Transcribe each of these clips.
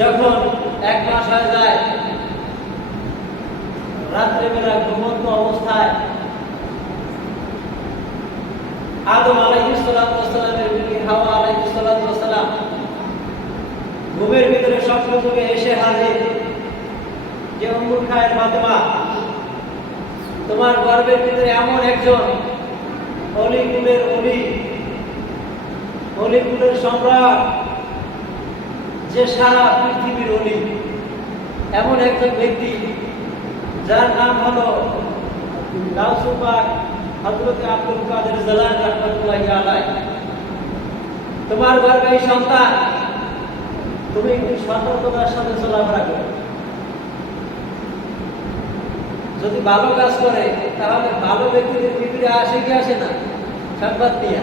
যখন 1 মাস হয়ে যায়, রাত্রেবেলা ঘুমন্ত অবস্থায় আদম আলাইহিস সালাতু ওয়াস সালামের বিবি হাওয়া আলাইহিস সালাতু ওয়াস সালাম ঘুমের ভিতরে স্বপ্ন যুগে এসে হাজির যে উম্মুল খায়ের ফাতেমা, তোমার গর্ভের ভিতরে এমন একজন অলিকুলের অলিকুলের সম্রাট, যে সারা পৃথিবীর অলি, এমন একজন ব্যক্তি যার নাম হলো গাউসুল পাক হযরত আব্দুল কাদের জিলানী রাহমাতুল্লাহি আলাইহি। তোমার গর্ভে এই সন্তান, তুমি একটু সতর্কতার সাথে চলাফেরা করো। যদি ভালো কাজ করে তাহলে ভালো ব্যক্তিদের ভিতরে আসে কি আসে না সংবাদ নিয়ে,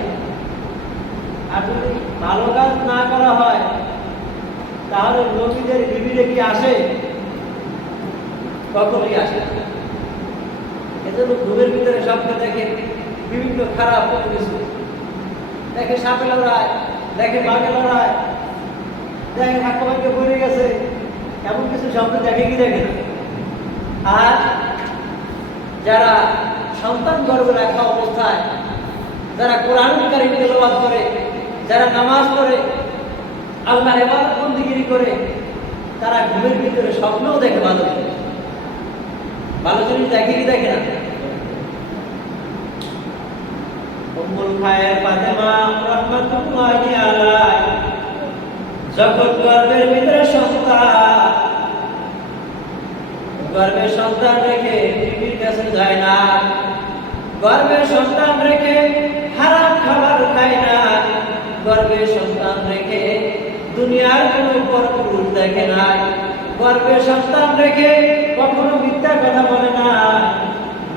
আর যদি ভালো কাজ না করা হয় তাহলে নবীদের বিবিরে কি আসে? কখনোই আসে না। এজন্য ঘুমের ভিতরে স্বপ্ন দেখে বিভিন্ন খারাপ কিছু দেখে, সাপে লড়ায়, দেখে বাঘে লড়ায়, দেখে হাক্কাবাক্যে পড়ে গেছে, এমন কিছু স্বপ্ন দেখে কি দেখে না। আর যারা সন্তান গর্ভে রাখা অবস্থায় যারা কোরআন কারীম তেলাওয়াত করে, যারা নামাজ পড়ে, আল্লাহর ইবাদত বন্দেগী করে, তারা ঘুমের ভিতরে স্বপ্নও দেখে ভালো জিনিস। ভালো জিনিস দেখে কি দেখে না? উম্মুল খায়ের ফাতেমা রাহমাতুল্লাহি আলাইহা যখন গর্ভের ভিতরে সন্তান রেখে বিবির কাছে যায় না, গর্ভে সন্তান রেখে হারাম খাবার খায় না, গর্ভে সন্তান রেখে দুনিয়ার কোনো পরপুরুষ দেখে না, গর্ভে সন্তান রেখে কখনো মিথ্যা কথা বলে না,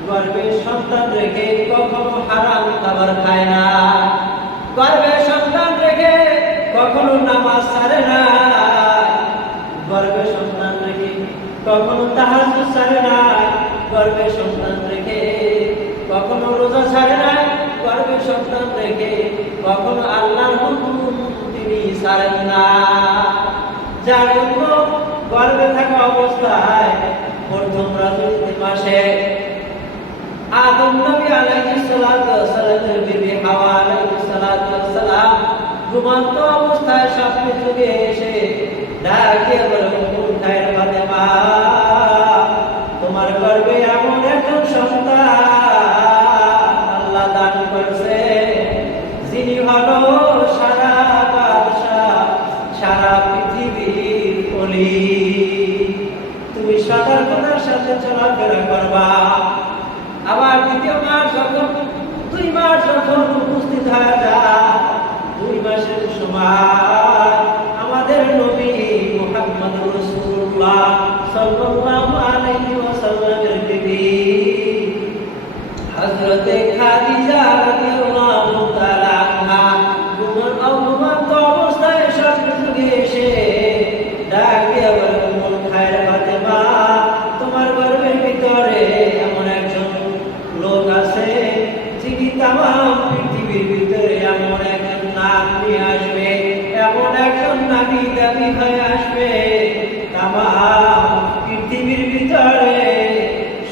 গর্ভে সন্তান রেখে কখনো হারাম খাবার খায় না, গর্ভে সন্তান রেখে কখনো নামাজ ছাড়ে না, গর্ভে সন্তান রেখে কখনো তাহাজ্জুদ ছাড়ে না, গর্ভে সন্তান রেখে কখনো রোজা ছাড়ে না, গর্ভে সন্তান রেখে কখনো আল্লাহর হুকুম তিনি ছাড়েন না। যার জন্য গর্ভে থাকা অবস্থায় প্রথম রাজনীতি মাসে আদম নবী আলাইহিস সালাতু ওয়াস সালামের বিবি হাওয়া আলাইহিস সালাতু ওয়াস সালাম ঘুমন্ত অবস্থায় স্বপ্নে যুগে এসে ডাকে বলে, উম্মুল খায়ের ফাতেমা, তোমার গর্ভে এমন একজন সন্তান আল্লাহ দান করছে, যিনি হলো সারা বাদশাহ, সারা পৃথিবীর অলি। তুমি সতর্কতার সাথে চলাফেরা করবা। আবার দ্বিতীয় মাস যখন 2 মাস যখন উপস্থিত হয়ে যায়, 2 মাসের সময় আমাদের নবী মুহাম্মদুর রাসূলুল্লাহ সাল্লাল্লাহু আলাইহি ওয়াসাল্লামের বিবি হযরতে খাদিজা রাদিয়াল্লাহু তাআলা আনহা ঘুমন্ত অবস্থায় স্বপ্নে যুগে এসে ডাকে বলে, উম্মুল খায়ের ফাতেমা, তোমার গর্ভের ভিতরে এমন একজন লোক আছে, যিনি তামাম পৃথিবীর ভিতরে এমন একজন নাম নিয়ে আসবে, এমন একজন নামী দামি হয়ে আসবে, তামাম পৃথিবীর ভিতরে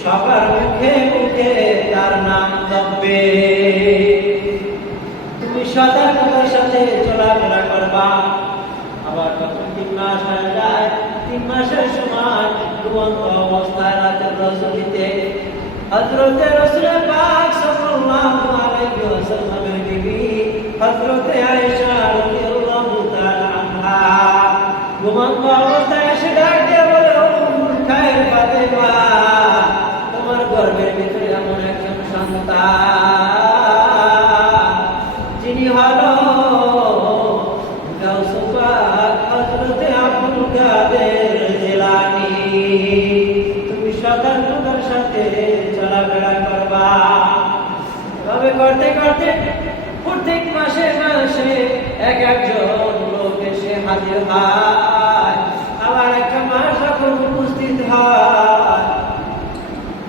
সবার মুখে মুখে তার নাম জপবে। তুমি সতর্কতার সাথে চলাফেরা করবা। আবার যখন 3 মাস হয়ে যায়, 3 মাসের সময় ঘুমন্ত অবস্থায় রাতের রজনীতে হযরতে রাসূল পাক সাল্লাল্লাহু আলাইহি ওয়াসাল্লামের বিবি হযরতে আয়েশা রাদিয়াল্লাহু তাআলা আনহা ঘুমন্ত অবস্থায় এসে ডাক দিয়ে বলে, উম্মুল খায়ের ফাতেমা, তোমার গর্ভের ভিতরে এমন একজন সন্তান, যিনি হলো গাউসুল পাক হযরতে আব্দুল কাদের জিলানী। তুমি সতর্কতার সাথে চলাফেরা করবা। তবে করতে করতে প্রত্যেক মাসে মাসে এক একজন লোক এসে হাজির হয়। আবার একটা মাস যখন উপস্থিত হয়,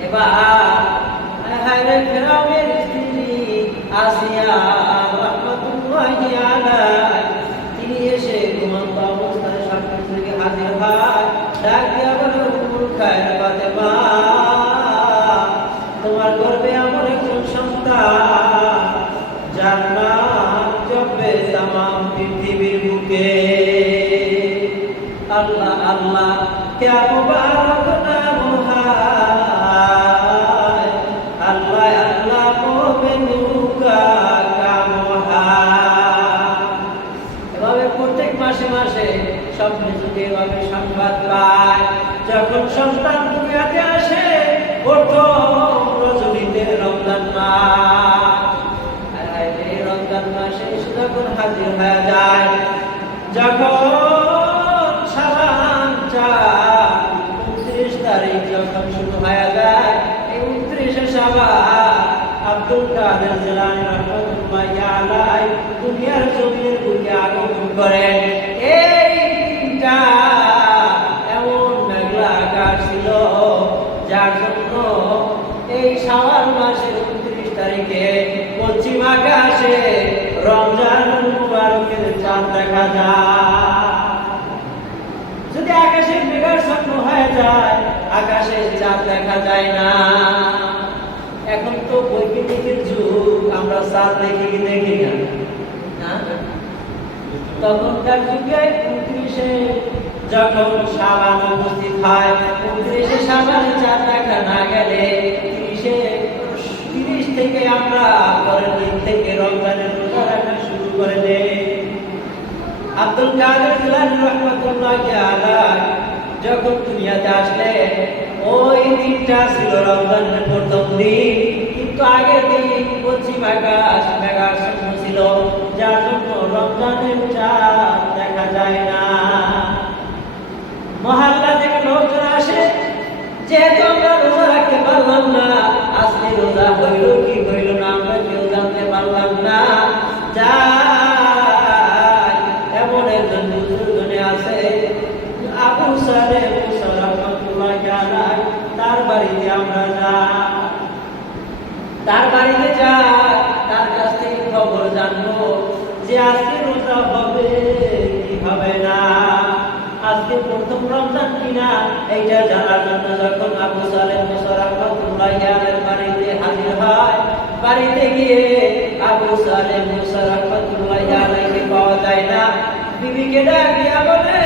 এবার ফেরাউনের স্ত্রী আসিয়া রাহমাতুল্লাহি আলাইহা তিনি এসে ঘুমন্ত অবস্থায় স্বপ্ন থেকে হাজির আল্লাহ আল্লাহ क्या मुबारक नाम है अल्लाह अल्लाह मोमेनू का काम है। এভাবে প্রত্যেক মাসে মাসে সব নিজেকে এভাবে সংবাদ পায়। যখন সন্তান দুনিয়াতে আসে প্রথম রজনীতে রমজান মাস, আর এই রমজান মাসে এসে যখন হাজির হয়ে যায়, যখন শাবান 29 তারিখ যখন শুরু হয়ে যায়, এই 29 শাবান আব্দুল কাদের জিলানী রাহমাতুল্লাহি আলাইহি দুনিয়ার জমিনের বুকে আগমন করেন। এই দিনটা এমন মেঘলা আকাশ ছিল, যার জন্য এই শাওয়াল মাসের 29 তারিখে পশ্চিম আকাশে রমজান মুবারকের চাঁদ দেখা যায়। যদি আকাশে মেঘাচ্ছন্ন হয়ে যায়, আকাশে চাঁদ দেখা যায় না। এখন তো বৈজ্ঞানিকের যুগ, আমরা চাঁদ দেখি কি দেখি না। তখনকার যুগে 29-এ যখন শাবান উপস্থিত হয়, 29-এ শাবানে চাঁদ দেখা না গেলে 30 থেকে আমরা পরের দিন থেকে রমজানের রোজা রাখা শুরু করে দেই। আব্দুল কাদের জিলানী রাহমাতুল্লাহি আলাইহি যখন দুনিয়াতে আসলে ওই দিনটা ছিল রমজানের প্রথম দিন, কিন্তু আগের দিন পশ্চিম আকাশ মেঘাচ্ছন্ন ছিল, যার জন্য রমজানের চাঁদ দেখা যায় না। মহল্লা থেকে লোকজন আসে, যেহেতু আমরা রোজা রাখতে পারলাম না, আজকে রোজা হইল কি হইল না আমরা কেউ জানতে পারলাম না। এমন একজন বুজুর্গ আছে আবু সালেহ মুসা রাহমাতুল্লাহি আলাইহি, তার বাড়িতে আমরা যাই, তার বাড়িতে যাই, তার কাছ থেকে খবর জানবো যে আজকে রোজা হবে কি হবে না, আজকে প্রথম রমজান কিনা এইটা জানার জন্য যখন আবু সালেহ মুসা রাহমাতুল্লাহি আলাইহির বাড়িতে হাজির হয়, বাড়িতে গিয়ে আবু সালেহ মুসা রাহমাতুল্লাহি আলাইহি পাওয়া যায় না। বিবিকে ডাক দিয়া বলে,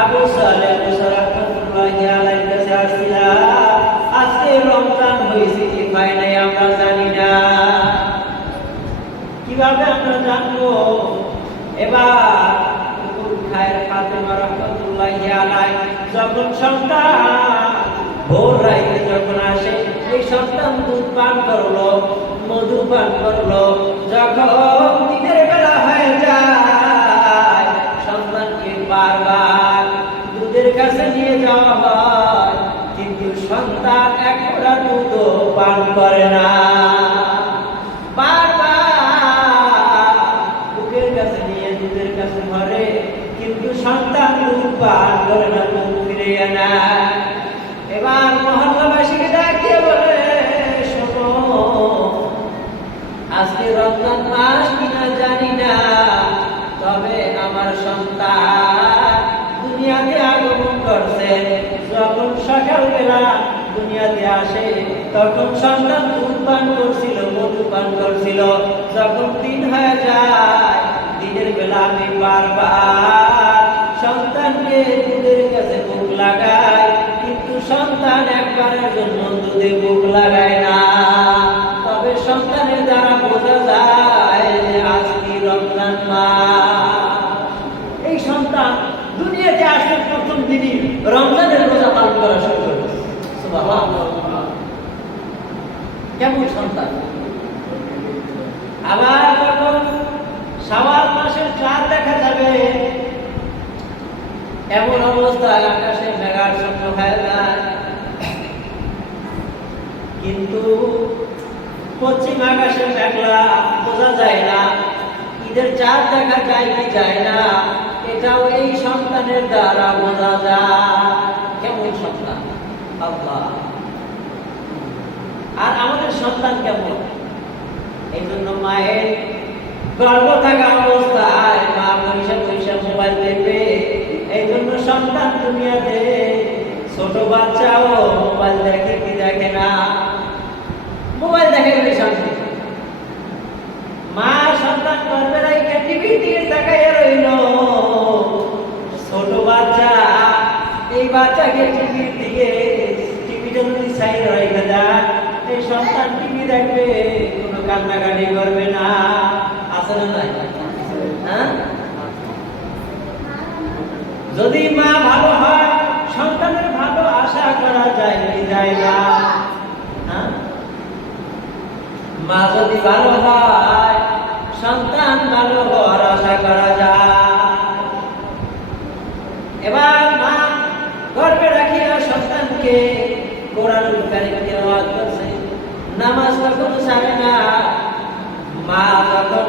আবু সালেহ মুসা রাহমাতুল্লাহি আলাইহির কাছে আসছিলাম, আজকে রমজান হয়েছে কি হয় নাই আমরা জানি না, কিভাবে আমরা জানবো? এবার ফাতেমা রাহমাতুল্লাহি আলাইহি যখন সন্তান ভোর রাতে যখন আসে, এই সন্তান দুধ পান করলো, মধু পান করলো, যখন দিনের বেলা হয়ে যায় সন্তানকে বারবার দুধের কাছে নিয়ে যাওয়া হয়, কিন্তু সন্তান এক ফোঁটা দুধও পান করে না। বারবার বুকের কাছে নিয়ে দুধের কাছে ধরে, কিন্তু সন্তান দুধ পান করে না, মুখ ফিরিয়ে নেয়। এবার মহল্লাবাসীকে ডাকিয়ে বলে, শোনো, আজকে রমজান মাস কিনা জানি না, তবে আমার সন্তান দুনিয়াতে আগমন করছে। যখন সকালবেলা দুনিয়াতে আসে তখন সন্তান দুধ পান করছিল, মধু পান করছিল। যখন দিন হয়ে যায়, দিনের বেলা আমি বারবার সন্তানকে দুধের কাছে মুখ লাগাই, কিন্তু সন্তান একবারের জন্য দুধে মুখ লাগায় না। তবে সন্তানের দ্বারা বোঝা যায় যে আজকে রমজান মাস। এই সন্তান দুনিয়াতে আসলে প্রথম দিনই রমজানের রোজা পালন করা শুরু করে। সুবহানাল্লাহ, কেমন সন্তান! আবার যখন শাওয়াল মাসের চাঁদ দেখা যাবে, এমন অবস্থায় আকাশে মেঘাচ্ছন্ন হয়ে যায়, কিন্তু পশ্চিম আকাশে মেঘলা, বোঝা যায় না ঈদের চাঁদ দেখা যায় কি যায় না। এটাও এই সন্তানের দ্বারা বোঝা যায়। কেমন সন্তান! আল্লাহ! আর আমাদের সন্তান কেমন? এই জন্য মায়ের গর্ভ থাকা অবস্থায় মা পয়সা পয়সা মোবাইল দেখবে। এই জন্য সন্তান দুনিয়াতে, ছোট বাচ্চাও মোবাইল দেখে কি দেখে না? মোবাইল দেখে গেলে শান্তি। মা সন্তান গর্ভে রাইখা টিভি দিয়ে তাকাইয়া রইল, বাচ্চাকে টিভির দিকে টিভিটা যদি সাইড রেখে দেয়, এই সন্তান টিভি দেখবে, কোনো কান্নাকাটি করবে না। আছে না নাই? হ্যাঁ, যদি মা ভালো হয় সন্তানের ভালো আশা করা যায় কি যায় না? হ্যাঁ, মা যদি ভালো হয় সন্তান ভালো হওয়ার আশা করা যায়। এবার মা গর্ভে রাখিয়া সন্তানকে কোরআনুল কারীম তেলাওয়াত করছে, নামাজ কখনো ছাড়ে না। মা যখন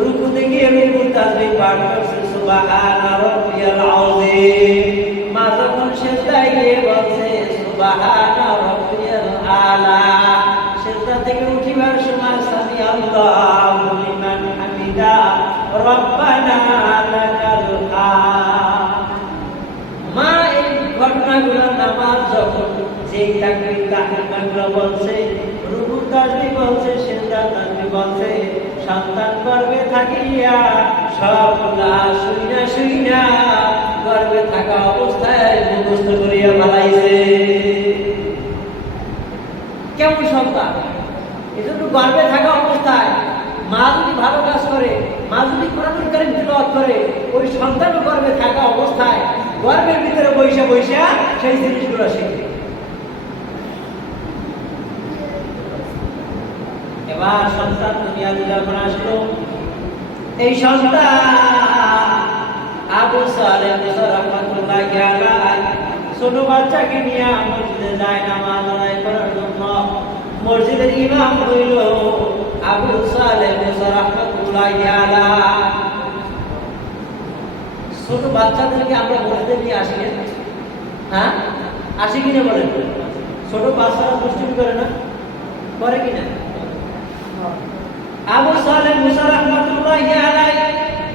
রুকুতে গিয়ে রুকু তাসবিহ পাঠ করছে সুবহানা রাব্বিয়াল আযীম, মা যখন সিজদায় গিয়ে বলছে সুবহানা রাব্বিয়াল আলা, সিজদা থেকে উঠিবার সময় সামি আল্লাহু লিমান হামিদা রব্বানা লাকাল হামদ। মা এই ঘটনাগুলো নামাজ যখন যেই তাকবীর তাহমিদগুলো বলছে, রুকু তাসবিহ বলছে, সিজদা তাসবিহ বলছে, সন্তান গর্ভে থাকিয়া সবগুলা শুইনা গর্ভে থাকা অবস্থায় মুখস্থ করিয়া ফেলাইছে। কেমন সন্তান? এজন্য গর্ভে থাকা অবস্থায় মা যদি ভালো কাজ করে, মা যদি কোরআনুল কারীম তেলাওয়াত করে, ওই সন্তান গর্ভে থাকা অবস্থায় গর্ভের ভিতরে বৈশা সেই জিনিসগুলো শিখবে। এবার সন্তান দুনিয়াতে যখন আসলো, এই সন্তান আবু সালেহ মুসা রাহমাতুল্লাহি আলাইহি ছোট বাচ্চাকে নিয়ে মসজিদে যায় নামাজ আদায় করার জন্য। মসজিদের ইমাম হইল আবু সালেহ মুসা রাহমাতুল্লাহি আলাইহি। ছোট বাচ্চাদেরকে আমরা মসজিদে নিয়ে আসি, হ্যাঁ আসি কিনা বলেন? ছোট বাচ্চারা দুষ্টুমি করে না? করে কিনা? আবু সালেহ মুসা রাহমাতুল্লাহি আলাইহি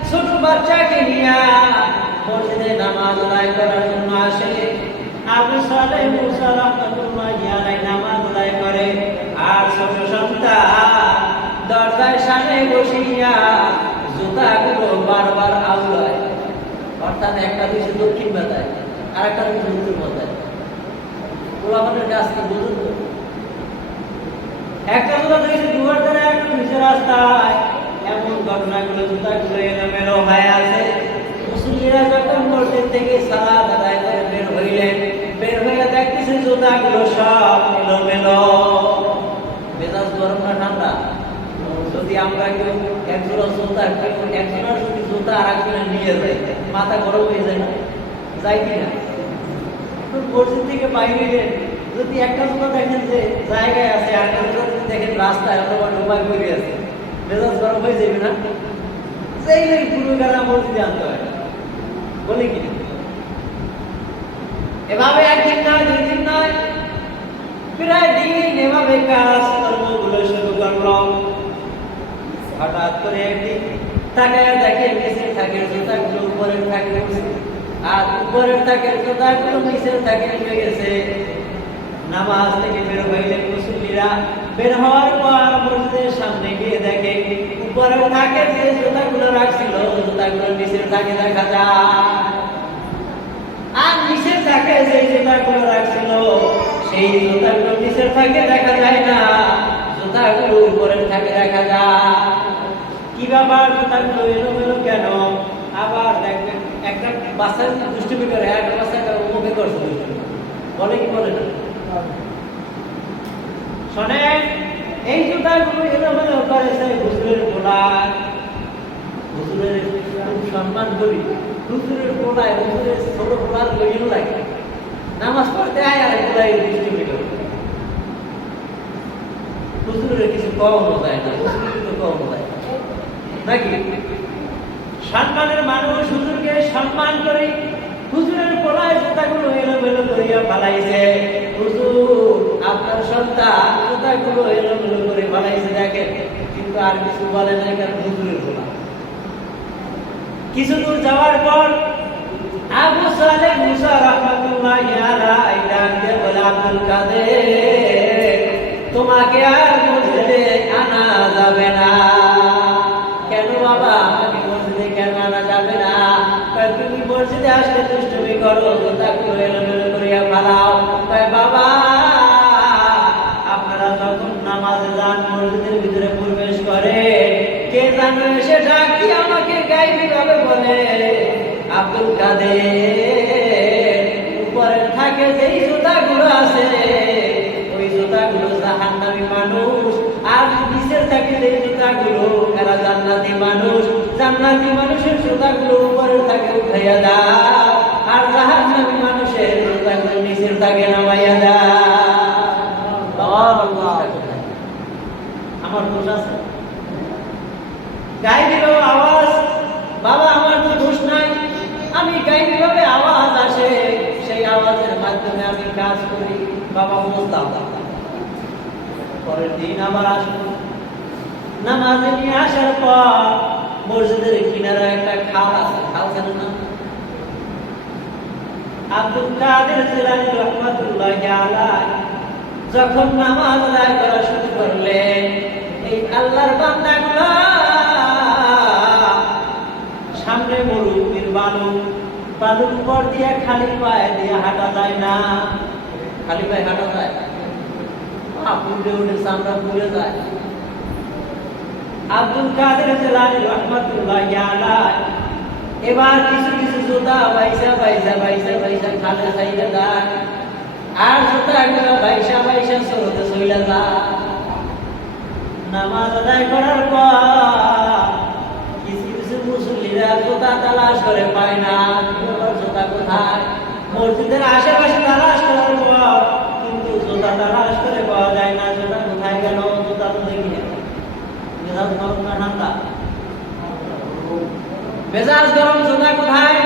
ছোট বাচ্চাকে নিয়ে মসজিদে নামাজ আদায় করার জন্য আসে। আবু সালেহ মুসা রাহমাতুল্লাহি আলাইহি নামাজ আদায় করে, আর ছোট সন্তান দরজার সামনে বসিয়া জুতাগুলো বারবার আউলায়। অর্থাৎ একটা দিছে দক্ষিণ মাথায় আর একটা দিছে উত্তর মাথায়। ওলামাদের কাছ থেকে বুঝুন তো, একটা জুতা দিয়েছে দুয়ার দ্বারা, একটা দিয়েছে রাস্তায়। এমন ঘটনাগুলো জুতাগুলো এলোমেলো হয়ে আছে। মুসল্লিরা যখন মসজিদ থেকে সালাত আদায় করে বের হইলেন, বের হয়ে দেখতেছে জুতাগুলো সব এলোমেলো। মেজাজ গরম না ঠান্ডা? যদি আমরা কেউ একজোড়া জুতা, একজনের যদি জুতা আর একজনের নিয়ে যায়, মাথা গরম হয়ে যায় না? যাই কিনা? মসজিদ থেকে বাইরে যদি একটা জুতা দেখেন যে জায়গায় আছে, আর একটা জুতা যদি দেখেন রাস্তায় অথবা ডোবায় পড়ে আছে, মেজাজ গরম হয়ে যাবে না? সেই পুরো গাড়া মসজিদে আনতে হয়, বলে কি? এভাবে একদিন নয়, দুই দিন নয়, প্রায় দিন এভাবে কাজ কর্মগুলো শুরু করলো। হঠাৎ করে একদিন তাকায় দেখে নিচে থাকে জুতাগুলো উপরের থাকে, আর উপরের থাকে জুতাগুলো নিচের থাকে উঠে গেছে। নামাজ থেকে বের হইলেন মুসল্লিরা। বের হওয়ার পর মসজিদের সামনে গিয়ে দেখে উপরের থাকে যে জুতাগুলো রাখছিল, জুতাগুলো নিচের থাকে দেখা যায়, আর নিচের থাকে যে জুতাগুলো রাখছিল সেই জুতাগুলো নিচের থাকে দেখা যায় না, জুতাগুলো উপরের থাকে দেখা যায়। কি ব্যাপার, জুতাগুলো এলোমেলো কেন? আবার দেখবেন একটা বাচ্চা দুষ্টুমি করে, একটা বাচ্চাকে মুখে করছে দুষ্টুমি, বলে কি বলে না? শোনেন, এই জুতাগুলো এলোমেলো করেছে হুজুরের পোলায়। হুজুরের খুব সম্মান করি, হুজুরের পোলায়, হুজুরের ছোট পোলার লইল লাগে, নামাজ পড়তে আয় আর পোলায় দুষ্টুমি করে। হুজুরের কিছু কমও যায় না, হুজুরের কিছু কমও যায় নাকি? সম্মানের মানুষ হুজুরকে সম্মান করে, হুজুরের পোলায় জুতাগুলো এলোমেলো করিয়া ফেলাইছে। হুজুর আপনার সন্তান জুতাগুলো এলোমেলো করে ফেলাইছে দেখেন, কিন্তু আর কিছু বলে না, কারণ হুজুরের পোলা। কিছু দূর যাওয়ার পর আবু সালেহ মুসা রাহমাতুল্লাহি আলাইহি ডাকতে বলে, আব্দুল কাদের, তোমাকে আর মসজিদে আনা যাবে না। কেন বাবা, আমাকে মসজিদে কেন আনা যাবে না? তুমি মসজিদে আসলে দুষ্টুমি করো, জুতাগুলো এলোমেলো করিয়া ফেলাও। তাই বাবা আপনারা যখন নামাজে যান, মসজিদের ভিতরে প্রবেশ করে, কে জানো এসে ডাক দিয়ে আমাকে গাইবি ভাবে বলে, আব্দুল কাদের উপরে থাকে যেই জুতাগুলো আছে ওই জুতাগুলো জাহান্নামী মানুষ, আর নিচের থাকে যেই জুতাগুলো এরা জান্নাতি মানুষ। জান্নাতি মানুষের জুতাগুলো উপরে থাকে উঠাইয়া দাও, আর জাহান্নামী মানুষের জুতাগুলো নিচের থাকে নামাইয়া দাও। আমার দোষ আছে? গাইবি ভাবে আওয়াজ, বাবা আমার তো দোষ নাই, আমি গাইবি ভাবে আওয়াজ আসে, সেই আওয়াজের মাধ্যমে আমি কাজ করি। বাবা বুঝতাম। পরের দিন আবার আসবো, নামাজে নিয়ে আসার পর মসজিদের কিনারে একটা খাল আছে, খাল জানো না? আব্দুল কাদের জিলানী রাহমাতুল্লাহি আলাইহি যখন নামাজ আদায় করা শুরু করলেন, এই আল্লাহর বান্দাগুলো সামনে মরুভূমির বালুর উপর দিয়ে খালি পায়ে দিয়ে হাঁটা যায় না। খালি পায়ে হাঁটা যায়, পুড়ে উঠে চামড়া পুড়ে যায়। আব্দুল কাদের জিলানী রাহমাতুল্লাহি আলাইহি এবার কিছু কিছু জুতা বাইসা বাইসা বাইসা বাইসা খালে চাইলে যায়, আর জুতাগুলো বাইসা বাইসা সরতে চলে যায়। নামাজ আদায় করার পর কিছু কিছু মুসল্লিরা জুতা তালাশ করে পায় না, জুতা কোথায়? মসজিদের আশেপাশে তালাশ করার পর কিন্তু জুতা তালাশ করে পাওয়া যায় না। জুতা কোথায় গেল? জুতা তো দেখি মেজাজ গরম না ঠান্ডা? মেজাজ গরম, জুতা কোথায়?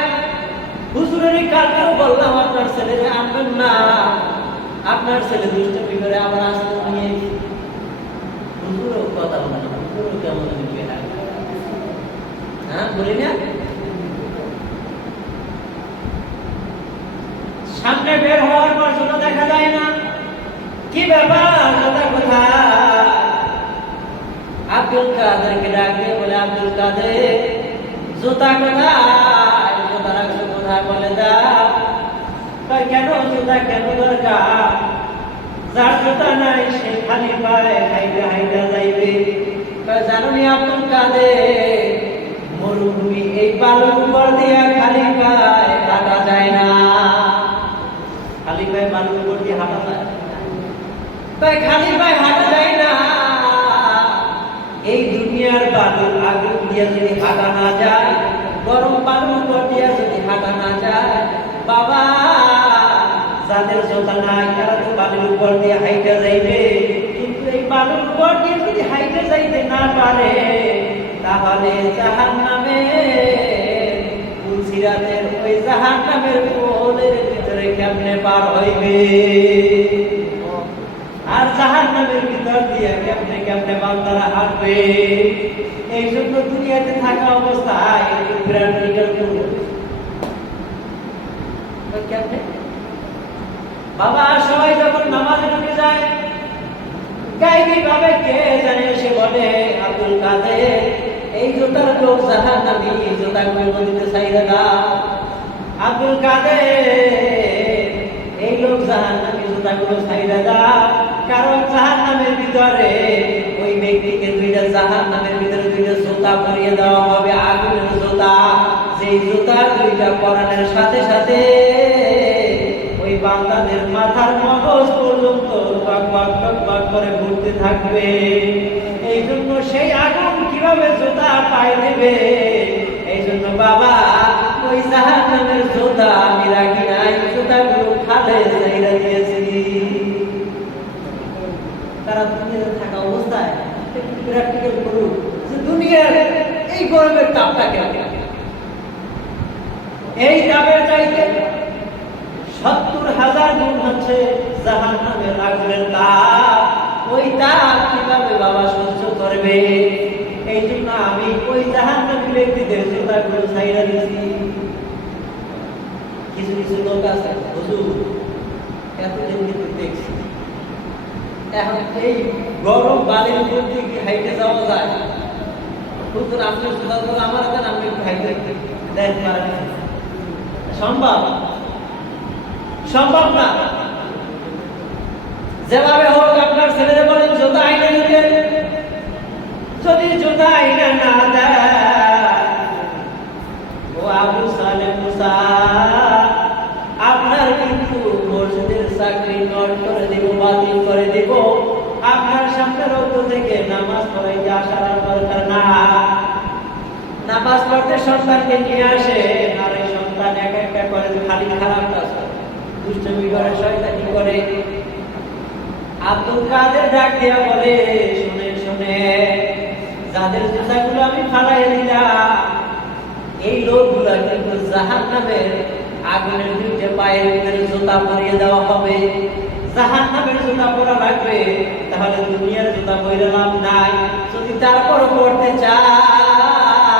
হুজুরের কালকেও বললাম আপনার ছেলে আনবেন না, আপনার ছেলে দুষ্টমি করে আবার আসতে নিয়ে। হুজুরও কথা বলে না, হুজুরও কেমন লিখবে না, হ্যাঁ বলি না? সামনে বের হওয়ার পর জুতা দেখা যায় না, কি ব্যাপার? জুতা কোথায়? আব্দুল কাদেরকে ডাক দিয়ে বলে, আব্দুল কাদের জুতা কোথায়? জুতা রাখছো কোথায়? বলে দাও। কেন জুতা কেন দরকার? যার জুতা নাই সে খালি পায়ে হাইটা হাইটা যাইবে। জানো নি আব্দুল কাদের, মরুভূমি এই বালুর উপর দিয়ে খালি পায়ে হাঁটা যায় না। খালি পায়ে বালুর উপর দিয়ে হাঁটা যায়, তাই খালি পায়ে হাঁটা যায় না। এই দুনিয়ার বালুর আগুন দিয়ে যদি হাঁটা না যায়, গরম বালুর উপর দিয়ে যদি হাঁটা না যায়, বাবা যাদের জোতা নাই তারা তো বালুর উপর দিয়ে হাইটা যাইবে, কিন্তু এই বালুর উপর দিয়ে যদি হাইটা যাইতে না পারে, তাহলে জাহান্নামের পুলসিরাতের ওই জাহান্নামের কোলের ভিতরে কেমনে পার হইবে? আর জাহান্নামের ভিতর দিয়ে কেমনে কেমনে বান্দারা হাঁটবে? এই জন্য দুনিয়াতে থাকা অবস্থায় প্র্যাকটিক্যাল করবে। কেমনে? বাবা সবাই যখন নামাজে ঢুকে যায়, গাইবি ভাবে কে জানে এসে বলে, আব্দুল কাদের এই জুতার লোক জাহান্নামী, জুতাগুলো নদীতে ছাইড়া দাও। আব্দুল কাদের এই লোক জাহান্নামী, জুতাগুলো ছাইড়া দাও। কারণ জাহান্নামের ভিতরে ওই ব্যক্তিকে জাহান্নামের ভিতরে দুইটা জুতা পরিয়ে দেওয়া হবে, আগুনের জুতা। যেই জুতা দুইটা পরানোর সাথে সাথে ওই বান্দাদের মাথার মগজ পর্যন্ত টক টক টক টক করে ঘুরতে থাকবে। এই জন্য সেই আগুন কিভাবে জুতা পাই দেবে? এই জন্য বাবা ওই জাহান্নামের জুতা আমি রাখি নাই, জুতাগুলো খালে ছাইড়া দিয়েছি। তারা দুনিয়াতে থাকা অবস্থায় প্র্যাকটিক্যাল করুক যে দুনিয়ার এই গরমের তাপটা কেমন। এই তাপের চাইতে 70,000 গুণ হচ্ছে জাহান্নামের আগুনের তাপ। ওই তাপ কিভাবে বাবা সহ্য করবে? এই জন্য আমি ওই জাহান্নামী ব্যক্তিদের জুতাগুলো ছাইড়া দিয়েছি। কিছু কিছু লোক আছে, হুজুর এতদিন কিন্তু দেখছি, এখন এই গরম বালির উপর দিয়ে কি হাইটে যাওয়া যায়? হুজুর আপনি জুতা তো আমার দেন, আপনি একটু হাইটে দেন পারেন? সম্ভব? সম্ভব না। যেভাবে হোক আপনার ছেলেদের বলেন জুতা আইনে দিতে, যদি জুতা আইনে না দেয়, ও আবু সালেহ মুসা, আপনার কিন্তু মসজিদের চাকরি নট করে দিব, বাতিল করে দিব। আপনার সামনে রক্ত থেকে নামাজ পড়াইতে আসার দরকার না। নামাজ পড়তে সন্তানকে নিয়ে আসে, আর এই সন্তান এক একটা করে খালি খারাপ কাজ করে, দুষ্টমি করে, শয়তানি করে। আব্দুল কাদের ডাক দিয়া বলে, শুনে শুনে যাদের জুতাগুলো আমি ফালাই দিলাম, এই লোকগুলা কিন্তু জাহান্নামের আগুনের দুইটা পায়ের ভিতরে জুতা পরিয়ে দেওয়া হবে। জাহান্নামের জুতা পরা লাগবে, তাহলে দুনিয়ার জুতা পরে লাভ নাই। যদি তারপর পড়তে চায়,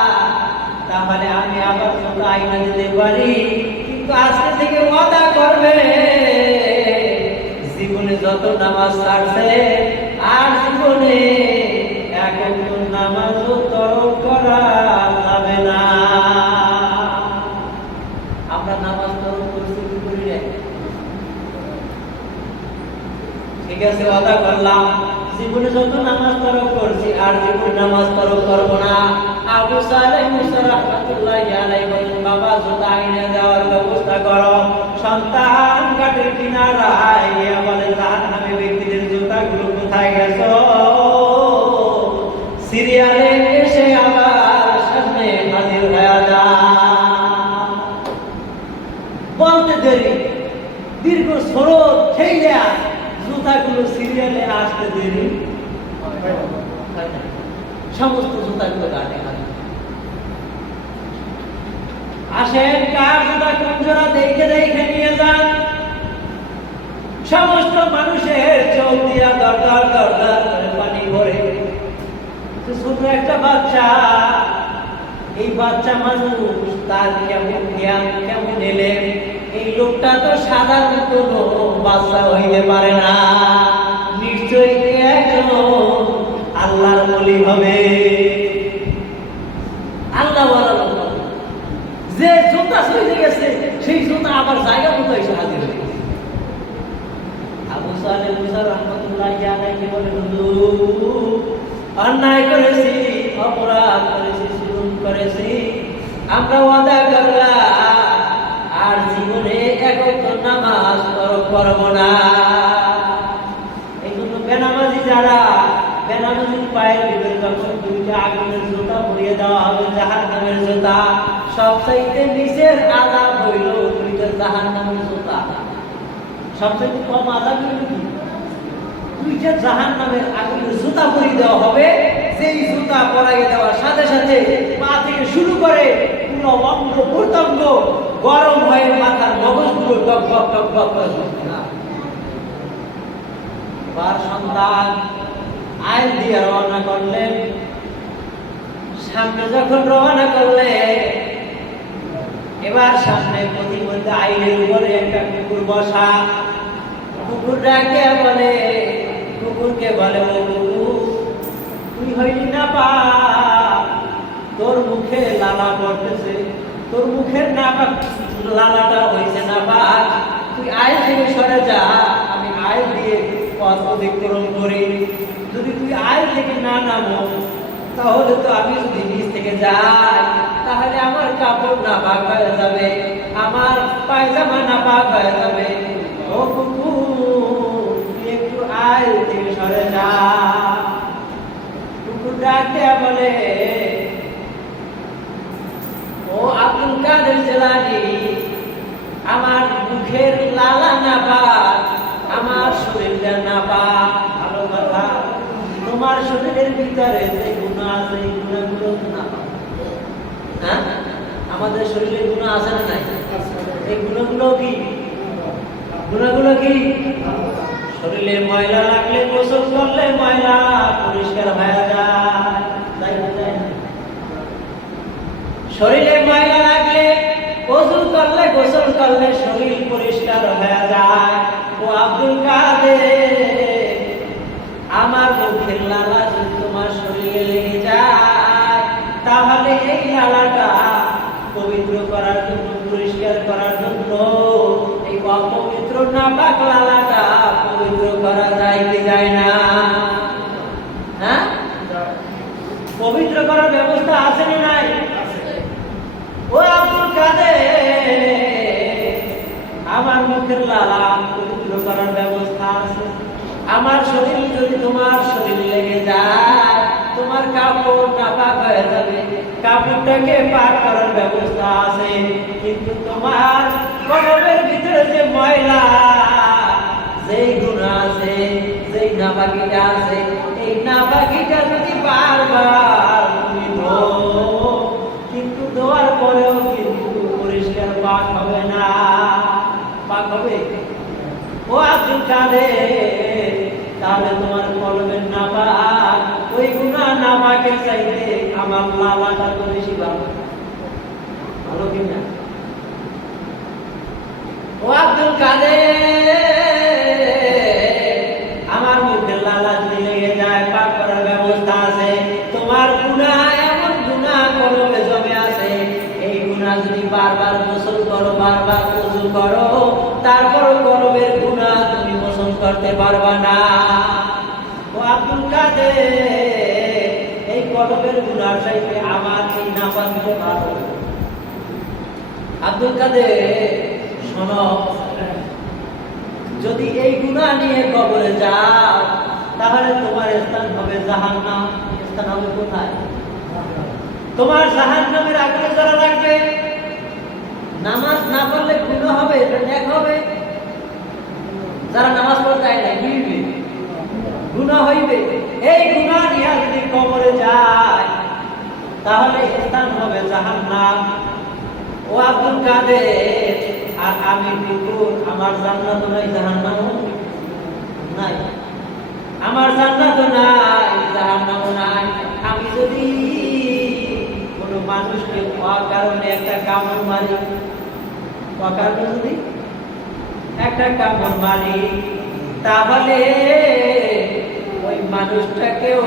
তাহলে আমি আবার জুতা আইনা দিতে পারি, কিন্তু আজকে থেকে ওয়াদা করবে জীবনে যত নামাজ ছাড়ছে আর জীবনে এক নামাজও তরক করা যাবে না। আমরা নামাজ তরক করছি কি করি রে? ঠিক আছে, ওয়াদা করলাম জীবনে যত নামাজ তরক করছি আর জীবনে নামাজ তরক করবো না। আবু সালেহ মুসা রাহমাতুল্লাহি আলাইহি বলেন, বাবা জুতা আইনে দেওয়ার ব্যবস্থা করো। সন্তান ঘাটের কিনারায় গিয়ে বলে, জাহান্নামী ব্যক্তিদের জুতাগুলো কোথায় গেছো? সিরিয়ালে এসে আবার সামনে হাজির হয়ে যায়। বলতে দেরি, দীর্ঘ স্রোত ঠেলে জুতাগুলো সিরিয়ালে আসতে দেরি, সমস্ত জুতাগুলো ঘাটে আসেন। কার জুতা কোন জোড়া দেখে দেখে নিয়ে যান। সমস্ত মানুষের চোখ দিয়া দরদর দরদর করে পানি ভরে। ছোট একটা বাচ্চা, এই বাচ্চা মানুষ, তার কেমন জ্ঞান, কেমন এলে, এই লোকটা তো সাধারণ কোনো বাচ্চা হইতে পারে না, নিশ্চয়ই একজন আল্লাহর ওলি হবে। আল্লাহ যে জুতা চলে গেছে, সেই জুতা আবার জায়গা মতো এসে হাজির হয়ে গেছে। আবু সালেহ মুসা রাহমাতুল্লাহি আলাইহি বলে, হুজুর অন্যায় করেছি, অপরাধ করেছি, জুলুম করেছি, আমরা ওয়াদা করলাম আর জীবনে এক ওয়াক্ত নামাজ তরক করব না। এই জন্য বেনামাজি যারা, বেনামাজির পায়ের ভিতরে যখন দুইটা আগুনের জুতা পরিয়ে দেওয়া হবে, জাহান্নামের জুতা, সবচাইতে নিচের আযাব হইল দুইটা জাহান্নামের জুতা। সবচাইতে কম আযাব হইল কি? দুইটা জাহান্নামের আগুনের জুতা পরিয়ে দেওয়া হবে, সেই জুতা পরাইয়ে দেওয়ার সাথে সাথে পা থেকে শুরু করে পুরো অঙ্গ প্রত্যঙ্গ গরম হয়ে মাথার মগজগুলো টক টক টক টক করে। এবার সন্তান আইন দিয়ে রওনা করলেন। সামনে যখন রওনা করলে, এবার সামনে প্রতিমধ্যে আইনের উপরে একটা কুকুর বসা। কুকুর ডাকে বলে, কুকুরকে বলে, ও কুকুর, তুই হইলি না পাক, তোর মুখে লালা পড়তেছে, তোর মুখের না পাক, লালাটা হয়েছে না পাক, তুই আইন থেকে সরে যা, আমি আইন দিয়ে পথ অতিক্রম করি। যদি তুই আইন থেকে না নামো, তাহলে তো আমি যদি নিচ থেকে যাই, তাহলে আমার কাপড় না পাক হয়ে যাবে, আমার পায়জামা না পাক হয়ে যাবে। ও কুকুর, তুই একটু আইন থেকে সরে যা। কুকুর ডাকে বলে, ও আব্দুল কাদের জিলানী, আমার মুখের লালা না পাক, আমার শরীরটা না পাক, ভালো কথা, তোমার শরীরের ভিতরে যে গুনাহ আছে, এই গুনাহগুলো না পাক। হ্যাঁ, আমাদের শরীরে গুনাহ আছে না নাই? এই গুনাহগুলো কি? গুনাহগুলো কি? শরীরে ময়লা লাগলে, গোসল করলে ময়লা পরিষ্কার হয়ে যায়, তাই না? শরীরে ময়লা লাগলে, ওযু করলে, গোসল করলে শরীর পরিষ্কার হয়ে যায়। ও আব্দুল কাদের, আমার মুখের লালা যদি তোমার শরীরে লেগে যায়, তাহলে এই লালাটা পবিত্র করার জন্য, পরিষ্কার করার জন্য এই অপবিত্র নাপাক লালাটা পবিত্র করা যায় কি যায় না? হ্যাঁ, পবিত্র করার ব্যবস্থা আছে না নাই? ও আব্দুল কাদের, আমার মুখের লালা পবিত্র করার ব্যবস্থা আছে। আমার শরীর যদি তোমার শরীর লেগে যায়, তোমার কাপড় নাপাক হয়ে যাবে, কাপড়টাকে পাক করার ব্যবস্থা আছে। কিন্তু তোমার কলবের ভিতরে যে ময়লা, যেই গুনাহ আছে, যেই নাপাকিটা আছে, এই নাপাকিটা যদি বারবার তুমি ধো, কিন্তু ধোয়ার পরেও কিন্তু পরিষ্কার পাক হবে না। পাক হবে? ও আব্দুল কাদের, তাহলে তোমার কলবের নাপাক, ওই গুনাহ নাপাকের চাইতে আমার লালাটা তো বেশি ভালো। ভালো কিনা? ও আব্দুল কাদের, আমার মুখের লালা যদি লেগে যায়, পাক করার ব্যবস্থা আছে। তোমার গুনাহ এমন গুনাহ কলবে জমে আছে, এই গুনাহ যদি বারবার গোসল করো, বারবার ওযু করো, তারপর কলবের গুনাহ তুমি মোচন করতে পারবা না। ও আব্দুল কাদের, এই কলবের গুনাহ চাইতে আমার এই নাপাকিটা ভালো। আব্দুল কাদের শোনো, যদি এই গুনাহ নিয়ে কবরে যাও, তাহলে তোমার স্থান হবে জাহান্নাম। স্থান হবে কোথায়? তোমার জাহান্নামের আগুনে জ্বলা লাগবে। নামাজ না পড়লে গুনাহ হবে, এটা নেক হবে। যারা নামাজ পড়তে যায় না, কি হইবে? গুনাহ হইবে। এই গুনাহ নিয়ে যদি কবরে যায়, তাহলে স্থান হবে জাহান্নাম। ও আব্দুল কাদের, আর আমি কুকুর, আমার জান্নাত নাই, জাহান্নাম নাই। আমার জান্নাত নাই, জাহান্নাম নাই। আমি যদি কোনো মানুষকে অকারণে একটা কামড় মারি, অকারণে যদি একটা কামড় মারি, তাহলে ওই মানুষটাকেও